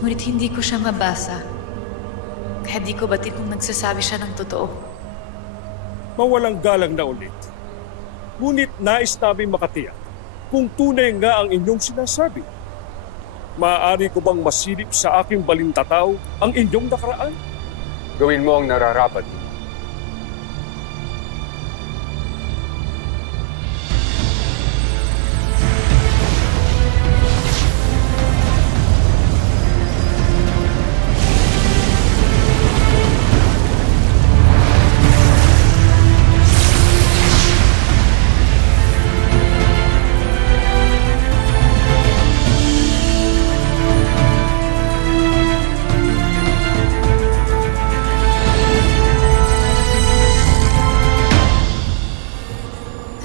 Ngunit hindi ko siya mabasa. Kaya di ko batid kung nagsasabi siya ng totoo. Mawalang galang na ulit. Ngunit nais namin makatiyak kung tunay nga ang inyong sinasabi. Maaari ko bang masilip sa aking balintataw ang inyong nakaraan? Gawin mo ang nararapat.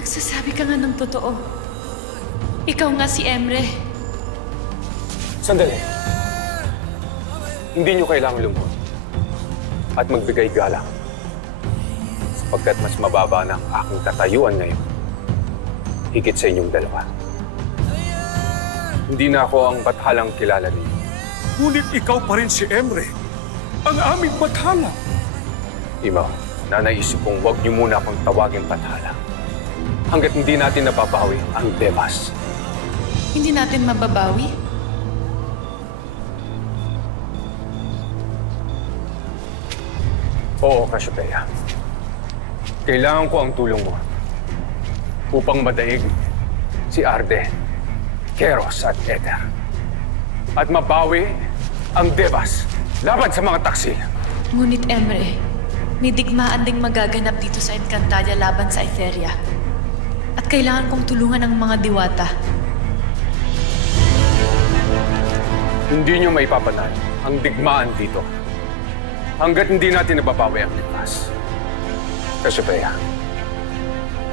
Nagsasabi ka nga ng totoo. Ikaw nga si Emre. Sandali. Hindi niyo kailangang lumuhod at magbigay galang sapagkat mas mababa na ang aking katayuan ngayon higit sa inyong dalawa. Hindi na ako ang bathalang kilala niyo. Ngunit ikaw pa rin si Emre, ang aming bathala. Imaw, nanaisip kong huwag niyo muna akong tawagin bathala hanggat hindi natin nababawi ang Devas. Hindi natin mababawi? Oo, Cassiopeia. Kailangan ko ang tulong mo upang madaig si Arde, Keros at Ether. At mabawi ang Devas laban sa mga taksil. Ngunit Emre, may digmaan ding magaganap dito sa Encantadia laban sa Etheria. At kailangan kong tulungan ang mga diwata. Hindi niyo maipapanalo ang digmaan dito hanggat hindi natin nababawi ang Devas. Cassiopeia,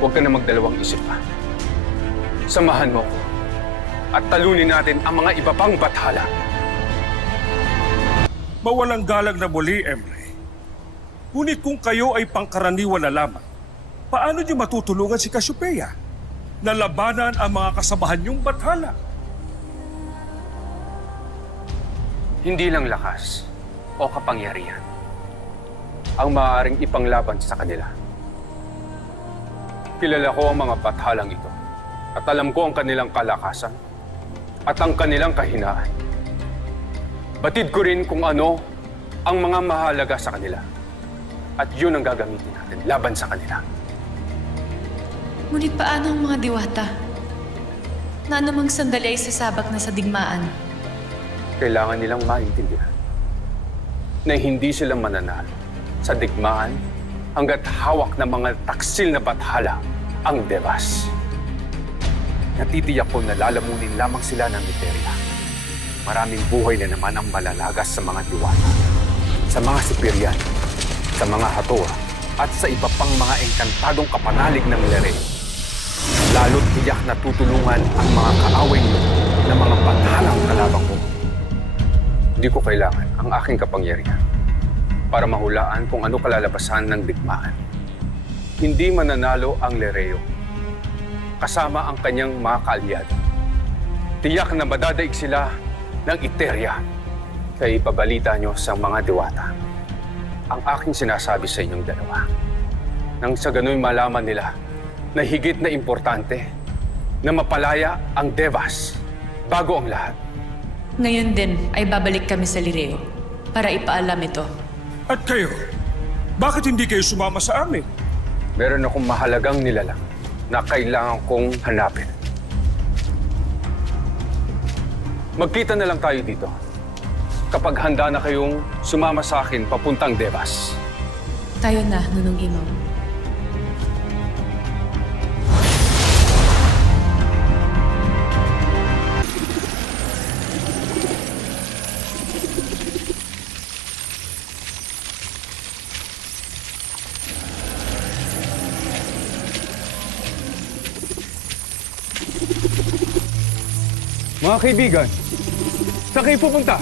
huwag ka na magdalawang isip pa. Samahan mo ko at talunin natin ang mga iba pang bathala. Mawalang galang na muli, Emre. Ngunit kung kayo ay pangkaraniwan na lamang, paano niyo matutulungan si Cassiopeia na labanan ang mga kasamahan niyong bathala? Hindi lang lakas o kapangyarihan ang maaaring ipanglaban sa kanila. Kilala ko ang mga bathalang ito at alam ko ang kanilang kalakasan at ang kanilang kahinaan. Batid ko rin kung ano ang mga mahalaga sa kanila at yun ang gagamitin natin laban sa kanila. Ngunit paano ang mga diwata? Na anumang sandali ay sasabak na sa digmaan. Kailangan nilang maintindihan na hindi sila mananalo sa digmaan hanggat hawak ng mga taksil na bathala ang Devas. Natitiyak ko na lalamunin lamang sila ng Etheria. Maraming buhay na naman ang malalagas sa mga diwata, sa mga Siperian, sa mga Hathor, at sa iba pang mga engkantadong kapanalig ng Lere. Lalo't tiyak na tutulungan ang mga kaaway niyo ng mga bathalang kalabang ko. Hindi ko kailangan ang aking kapangyarihan para mahulaan kung ano kalalabasan ng digmaan. Hindi mananalo ang Lereo kasama ang kanyang mga kaalyado. Tiyak na madadaig sila ng Etheria. Kaya ipabalita nyo sa mga diwata ang aking sinasabi sa inyong dalawa. Nang sa gano'y malaman nila na higit na importante na mapalaya ang Devas bago ang lahat. Ngayon din ay babalik kami sa Lireo para ipaalam ito. At kayo, bakit hindi kayo sumama sa amin? Meron akong mahalagang nilalang na kailangan kong hanapin. Magkita na lang tayo dito kapag handa na kayong sumama sa akin papuntang Devas. Tayo na, Nunong Imaw. Mga kaibigan, saan kayo pupunta?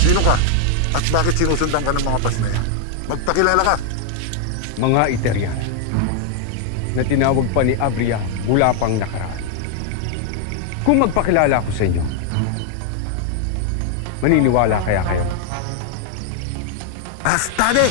Sino ka? At bakit sinusundan ka ng mga pasmaya? Magpakilala ka. Mga Eterian. na tinawag pa ni Abria mula pang nakaraan. Kung magpakilala ko sa inyo, maniniwala kaya kayo? Astade!